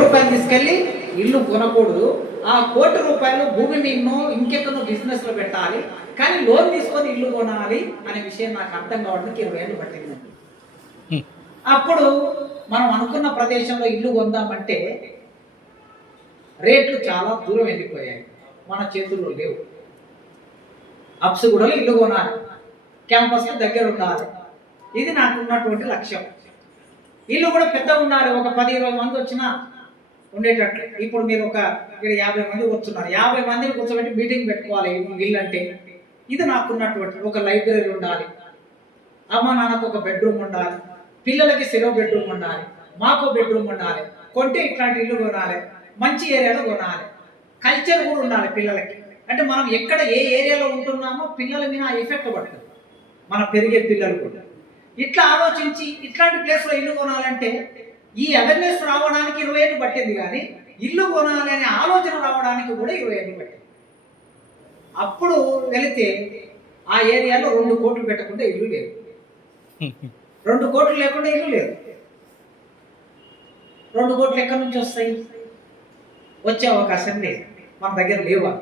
రూపాయలు తీసుకెళ్ళి ఇల్లు కొనకూడదు. ఆ ₹1,00,00,000 భూమి మీదనో ఇంకెక్కడో బిజినెస్ లో పెట్టాలి, కానీ లోన్ తీసుకొని ఇల్లు కొనాలి అనే విషయం నాకు అర్థం కావడానికి 20 ఏళ్ళు పట్టింది. అప్పుడు మనం అనుకున్న ప్రదేశంలో ఇల్లు కొందామంటే రేట్లు చాలా దూరం వెళ్ళిపోయాయి, మన చేతుల్లో లేవు. అప్స్ కూడా ఇల్లు కొనాలి, క్యాంపస్ దగ్గర ఉండాలి, ఇది నాకు ఉన్నటువంటి లక్ష్యం. ఇల్లు కూడా పెద్ద ఉండాలి, ఒక 10-20 మంది వచ్చినా ఉండేటట్లు. ఇప్పుడు మీరు ఒక 50 మంది కూర్చున్నారు, 50 మందిని కూర్చోబెట్టి మీటింగ్ పెట్టుకోవాలి ఇల్లు అంటే. ఇది నాకున్నటువంటి ఒక లైబ్రరీ ఉండాలి, అమ్మ నాన్నకు ఒక బెడ్రూమ్ ఉండాలి, పిల్లలకి సెలవు బెడ్రూమ్ ఉండాలి, మాకు బెడ్రూమ్ ఉండాలి. కొంటే ఇట్లాంటి ఇల్లు కొనాలి, మంచి ఏరియాలో కొనాలి. కల్చర్ కూడా ఉండాలి పిల్లలకి. అంటే మనం ఎక్కడ ఏ ఏరియాలో ఉంటున్నామో పిల్లల మీద ఎఫెక్ట్ పడుతుంది, మన పెరిగే పిల్లలు కూడా. ఇట్లా ఆలోచించి ఇట్లాంటి ప్లేస్లో ఇల్లు కొనాలంటే ఈ అవేర్నెస్ రావడానికి 20 ఏళ్ళు పట్టింది, కానీ ఇల్లు కొనాలి అనే ఆలోచన రావడానికి కూడా 20 ఏళ్ళు పట్టింది. అప్పుడు వెళితే ఆ ఏరియాలో 2 కోట్లు పెట్టకుండా ఇల్లు లేదు, 2 కోట్లు లేకుండా ఇల్లు లేదు. 2 కోట్లు ఎక్కడి నుంచి వస్తాయి? వచ్చే అవకాశం లేదు, మన దగ్గర లేవా.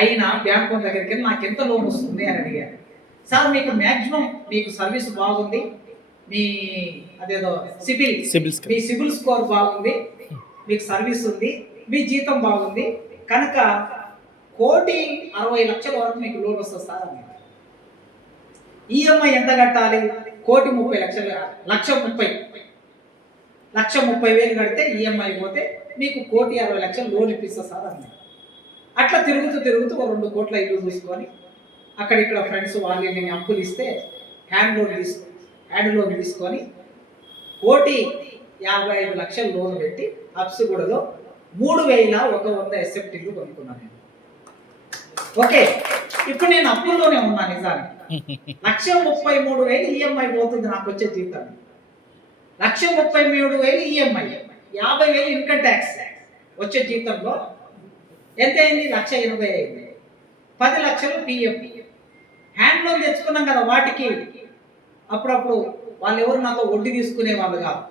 అయినా బ్యాంకు దగ్గరికి వెళ్ళి నాకు ఎంత లోన్ వస్తుంది అని అడిగారు. సార్ మీకు మ్యాక్సిమం మీకు సర్వీస్ బాగుంది, మీ అదేదో మీ సిబిల్ స్కోర్ బాగుంది, మీకు సర్వీస్ ఉంది, మీ జీతం బాగుంది, కనుక 1,60,00,000 వరకు మీకు లోన్ వస్తుంది సార్ అని. ఈఎంఐ ఎంత కట్టాలి? 1,30,00,000, 1,30,000 కడితే ఈఎంఐ పోతే మీకు 1,60,00,000 లోన్ ఇప్పిస్తా సార్ అని. అట్లా తిరుగుతూ 2 కోట్ల ఇల్లు తీసుకొని అక్కడ ఇక్కడ ఫ్రెండ్స్ వాళ్ళు నేను అప్పులు ఇస్తే హ్యాండ్ లోన్ తీసుకొని 1,55,00,000 లోన్ పెట్టి అప్సిగూడలో 3,100 ఎస్ఎఫ్టీ ఇల్లు కొనుక్కున్నాను నేను. ఓకే, ఇప్పుడు నేను అప్పుల్లోనే ఉన్నా నిజానికి. 1,33,000 ఈఎంఐ పోతుంది నాకు వచ్చే జీతం. 1,33,000 ఈఎంఐ, 50,000 ఇన్కమ్ ట్యాక్స్. వచ్చే జీతంలో ఎంత అయింది? 1,80,000. 10 లక్షలు పిఎఫ్. హ్యాండ్ లోన్ తెచ్చుకున్నాం కదా, వాటికి అప్పుడప్పుడు వాళ్ళు ఎవరు నాతో వడ్డీ తీసుకునే వాళ్ళు కాదు,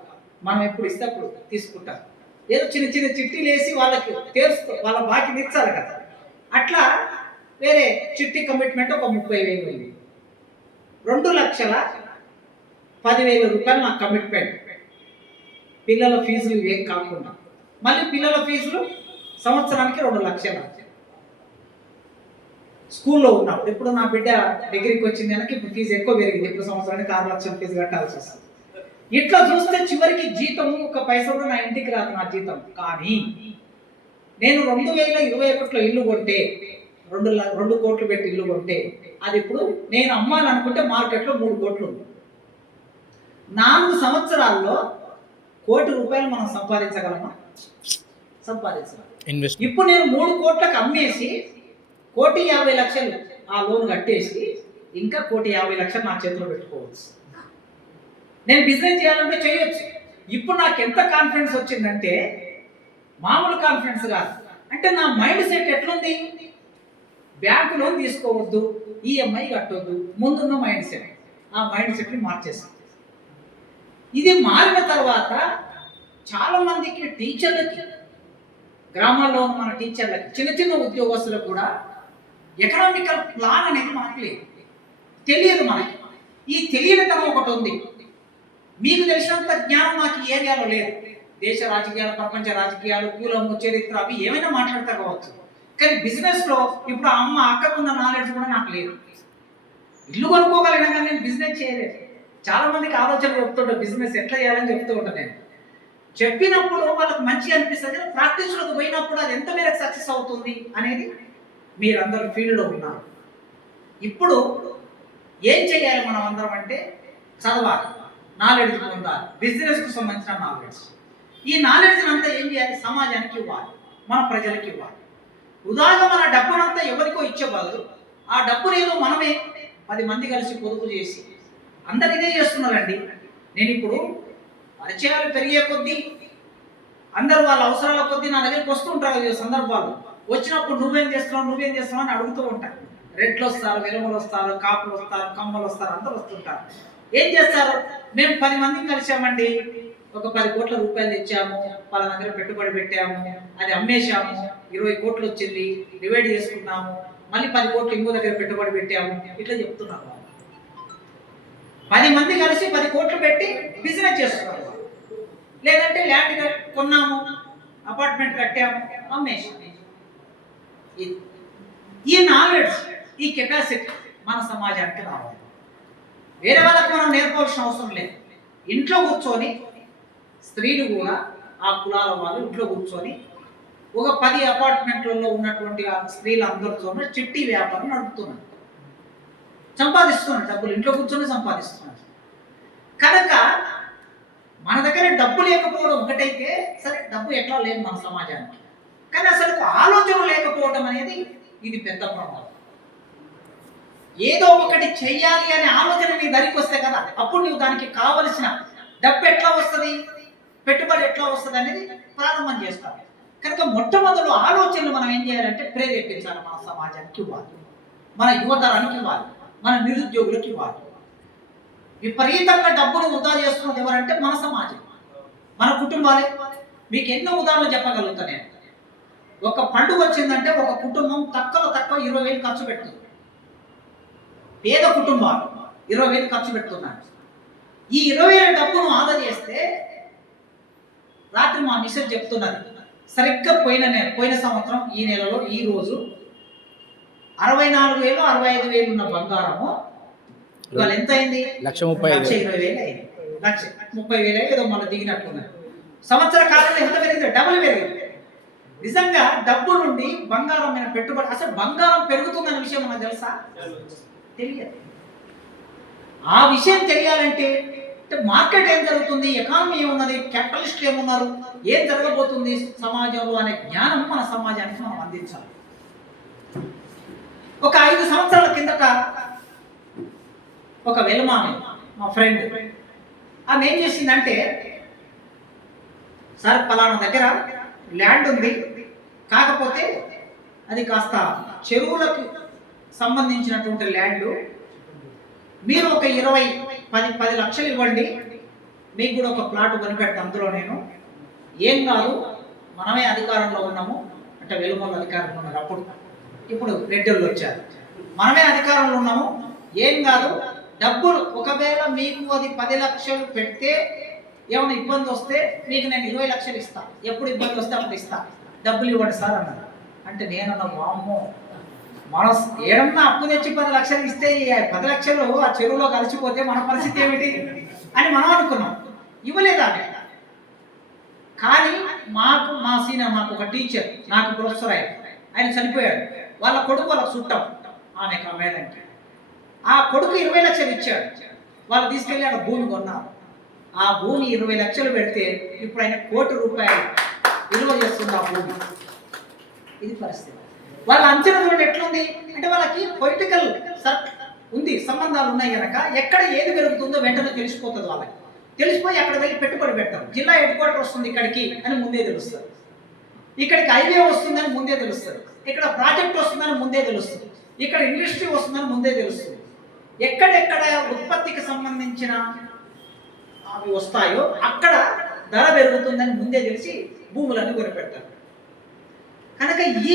మనం ఎప్పుడు ఇస్తే అప్పుడు తీసుకుంటాం. ఏదో చిన్న చిట్టీలు వేసి వాళ్ళకి వాళ్ళ బాకీ తీర్చాలి కదా. అట్లా వేరే చిట్టి కమిట్మెంట్ ఒక 30,000 ఉంది. 2,10,000 నాకు కమిట్మెంట్. పిల్లల ఫీజులు ఏం కాకుండా మళ్ళీ పిల్లల ఫీజులు సంవత్సరానికి 2 లక్షలు. స్కూల్లో ఉన్నప్పుడు ఇప్పుడు నా బిడ్డ డిగ్రీకి వచ్చింది కనుక ఇప్పుడు ఫీజు ఎక్కువ పెరిగింది, ఇప్పుడు సంవత్సరానికి 6 లక్షల ఫీజు కట్టాల్సి వస్తుంది. ఇట్లా చూస్తే చివరికి జీతం ఒక పైసా కూడా నా ఇంటికి రాదు నా జీతం. కానీ నేను 2021లో ఇల్లు కొంటే 2 కోట్లు పెట్టి ఇల్లు కొంటే అది ఇప్పుడు నేను అమ్మాలనుకుంటే మార్కెట్లో 3 కోట్లు ఉంది. 4 సంవత్సరాల్లో ₹1,00,00,000 మనం సంపాదించగలమా? సంపాదించాలి. ఇప్పుడు నేను 3 కోట్లకు అమ్మేసి 1,50,00,000 ఆ లోన్ కట్టేసి ఇంకా 1,50,00,000 నా చేతిలో పెట్టుకోవచ్చు. నేను బిజినెస్ చేయాలంటే చేయొచ్చు. ఇప్పుడు నాకు ఎంత కాన్ఫిడెన్స్ వచ్చిందంటే మామూలు కాన్ఫిడెన్స్ కాదు. అంటే నా మైండ్ సెట్ ఎట్లుంది? బ్యాంకు లోన్ తీసుకోవద్దు, ఈఎంఐ కట్టొద్దు, ముందున్న మైండ్ సెట్. ఆ మైండ్ సెట్ని మార్చేసాను. ఇది మారిన తర్వాత చాలా మందికి టీచర్లకి, గ్రామాల్లో ఉన్న మన టీచర్లకి, చిన్న ఉద్యోగస్తులకు కూడా ఎకనామికల్ ప్లాన్ అనేది మనకు లేదు, తెలియదు. మనకి ఈ తెలియనితనం ఒకటి ఉంది. మీకు తెలిసినంత జ్ఞానం నాకు ఈ ఏరియాలో లేదు. దేశ రాజకీయాలు, ప్రపంచ రాజకీయాలు, కులము, చరిత్ర అవి ఏమైనా మాట్లాడతా కావచ్చు, కానీ బిజినెస్లో ఇప్పుడు అమ్మ అక్కకున్న నాలెడ్జ్ కూడా నాకు లేదు. ఇల్లు కొనుక్కోగలిగినా కానీ నేను బిజినెస్ చేయలేదు. చాలా మందికి ఆలోచన చెప్తుంటా, బిజినెస్ ఎట్లా చేయాలని చెప్తూ ఉంటాను నేను. చెప్పినప్పుడు వాళ్ళకి మంచిగా అనిపిస్తుంది, ప్రాక్టీస్లోకి పోయినప్పుడు అది ఎంత మేరకు సక్సెస్ అవుతుంది అనేది మీరందరూ ఫీల్డ్లో ఉన్నారు. ఇప్పుడు ఏం చేయాలి మనం అందరం అంటే చదవాలి, నాలెడ్జ్ పొందాలి, బిజినెస్కు సంబంధించిన నాలెడ్జ్. ఈ నాలెడ్జ్ అంతా ఏం చేయాలి? సమాజానికి ఇవ్వాలి, మన ప్రజలకి ఇవ్వాలి. ఉదాహరణ మన డబ్బునంతా ఎవరికో ఇచ్చే బదులు ఆ డబ్బునేదో మనమే 10 మంది కలిసి పొదుపు చేసి, అందరు ఇదే చేస్తున్నారండి. నేను ఇప్పుడు పరిచయాలు పెరిగే కొద్దీ అందరూ వాళ్ళ అవసరాల కొద్దీ నా దగ్గరికి వస్తుంటారు సందర్భాలు. వచ్చినప్పుడు నువ్వేం చేస్తున్నావు అని అడుగుతూ ఉంటారు. రెడ్లు వస్తారు, వెలుమలు వస్తారు, కాపులు వస్తారు, కమ్మలు వస్తారు, అందరూ వస్తుంటారు. ఏం చేస్తారు? మేము 10 మందిని కలిసామండి, ఒక 10 కోట్ల రూపాయలు తెచ్చాము, వాళ్ళ దగ్గర పెట్టుబడి పెట్టాము, అది అమ్మేశాము, 20 కోట్లు వచ్చింది, డివైడ్ చేసుకున్నాము, మళ్ళీ 10 కోట్లు ఇంకో దగ్గర పెట్టుబడి పెట్టాము, ఇట్లా చెప్తున్నారు. 10 మంది కలిసి 10 కోట్లు పెట్టి బిజినెస్ చేస్తున్నారు. లేదంటే ల్యాండ్ కొన్నాము, అపార్ట్మెంట్ కట్టాము, అమ్మేశాము. ఈ నాలెడ్జ్, ఈ కెపాసిటీ మన సమాజానికి రావాలి. వేరే వాళ్ళకి మనం నేర్పాల్సిన అవసరం లేదు. ఇంట్లో కూర్చొని స్త్రీలు కూడా, ఆ కులాల వాళ్ళు ఇంట్లో కూర్చొని ఒక 10 అపార్ట్మెంట్లలో ఉన్నటువంటి ఆ స్త్రీలు అందరితో చిట్టి వ్యాపారం నడుపుతున్నారు, సంపాదిస్తున్నారు, డబ్బులు ఇంట్లో కూర్చొని సంపాదిస్తున్నారు. కనుక మన దగ్గర డబ్బు లేకపోవడం ఒకటైతే సరే, డబ్బు ఎట్లా లేదు మన సమాజానికి, కానీ అసలు ఆలోచన లేకపోవడం అనేది ఇది పెద్ద ప్రమాదం. ఏదో ఒకటి చెయ్యాలి అనే ఆలోచన నీ దరికి వస్తే కదా, అప్పుడు నువ్వు దానికి కావలసిన డబ్బు ఎట్లా వస్తుంది, పెట్టుబడి ఎట్లా వస్తుంది అనేది ప్రారంభం చేస్తావు. కనుక మొట్టమొదటి ఆలోచనలు మనం ఏం చేయాలంటే ప్రేరేపించాలి. మన సమాజానికి ఇవ్వాలి, మన యువతరానికి ఇవ్వాలి, మన నిరుద్యోగులకు ఇవ్వాలి. విపరీతంగా డబ్బును వృధా చేస్తున్నది ఎవరంటే మన సమాజం, మన కుటుంబాలే. మీకు ఎన్నో ఉదాహరణలు చెప్పగలుగుతా నేను. ఒక పండుగ వచ్చిందంటే ఒక కుటుంబం తక్కువ 20,000 ఖర్చు పెడుతుంది. పేద కుటుంబాలు 20,000 ఖర్చు పెడుతున్నారు. ఈ 20,000 డబ్బును ఆదా చేస్తే, రాత్రి మా మిస్సెస్ చెప్తున్నారు, సరిగ్గా పోయిన సంవత్సరం ఈ నెలలో ఈ రోజు 64,000 65,000 ఉన్న బంగారము ఇవాళ ఎంత అయింది? 1,20,000 అయింది. 1,30,000 ఏదో మళ్ళీ దిగినట్టున్నారు. సంవత్సర కాలంలో ఎంత పెరిగింది? డబుల్ పెరిగింది. నిజంగా డబ్బు నుండి బంగారం మీద పెట్టుబడి, అసలు బంగారం పెరుగుతుందన్న విషయం మనకు తెలుసా? తెలియదు. ఆ విషయం తెలియాలంటే మార్కెట్ ఏం జరుగుతుంది, ఎకానమీ ఏమున్నది, క్యాపిటలిస్టులు ఏమున్నారు, ఏం జరగబోతుంది సమాజంలో అనే జ్ఞానం మన సమాజానికి మనం అందించాలి. ఒక 5 సంవత్సరాల కిందట ఒక వెలుమామి, మా ఫ్రెండ్, ఆమె ఏం చేసిందంటే, సార్ పలానా దగ్గర ల్యాండ్ ఉంది, కాకపోతే అది కాస్త చెరువులకు సంబంధించినటువంటి ల్యాండ్, మీరు ఒక 10 లక్షలు ఇవ్వండి, మీకు కూడా ఒక ప్లాట్ కొనిపెడతా, అందులో నేను ఏం కాదు, మనమే అధికారంలో ఉన్నాము అంటే, వెలుమల అధికారంలో ఉన్నారు అప్పుడు, ఇప్పుడు రెడ్డిళ్ళు వచ్చారు, మనమే అధికారంలో ఉన్నాము, ఏం కాదు, డబ్బులు ఒకవేళ మీకు అది 10 లక్షలు పెడితే ఏమైనా ఇబ్బంది వస్తే మీకు నేను 20 లక్షలు ఇస్తా, ఎప్పుడు ఇబ్బంది వస్తే అప్పుడు ఇస్తా, డబ్బులు ఇవ్వండి సార్ అన్నారు. అంటే నేనన్నా, వామ్మో, మనం ఏడన్నా అప్పు తెచ్చి 10 లక్షలు ఇస్తే 10 లక్షలు ఆ చెరువులో కలిసిపోతే మన పరిస్థితి ఏమిటి అని మనం అనుకున్నాం. ఇవ్వలేదు ఆమె. కానీ మా సీనియర్, మాకు ఒక టీచర్, నాకు ప్రొఫెసర్ ఆయన చనిపోయాడు, వాళ్ళ కొడుకు వాళ్ళకి చుట్టాం ఆమెకు, ఆ మేడంకి. ఆ కొడుకు 20 లక్షలు ఇచ్చాడు, వాళ్ళు తీసుకెళ్ళి ఆడ భూమి కొన్నారు. ఆ భూమి 20 లక్షలు పెడితే ఇప్పుడు ఆయన 1 కోటి రూపాయలు విలువ చేస్తుంది ఆ భూమి. ఇది పరిస్థితి. వాళ్ళ అంచనా చూడండి ఎట్లుంది అంటే, వాళ్ళకి పొలిటికల్ ఉంది, సంబంధాలు ఉన్నాయి కనుక ఎక్కడ ఏది పెరుగుతుందో వెంటనే తెలిసిపోతుంది. వాళ్ళకి తెలిసిపోయి అక్కడ వెళ్ళి పెట్టుబడి పెడతారు. జిల్లా హెడ్ క్వార్టర్ వస్తుంది ఇక్కడికి అని ముందే తెలుస్తుంది, ఇక్కడికి హైవే వస్తుందని ముందే తెలుస్తుంది, ఇక్కడ ప్రాజెక్ట్ వస్తుందని ముందే తెలుస్తుంది, ఇక్కడ ఇండస్ట్రీ వస్తుందని ముందే తెలుస్తుంది. ఎక్కడెక్కడ ఉత్పత్తికి సంబంధించిన అవి వస్తాయో అక్కడ ధర పెరుగుతుందని ముందే తెలిసి భూములన్నీ కొనిపెడతారు. కనుక ఈ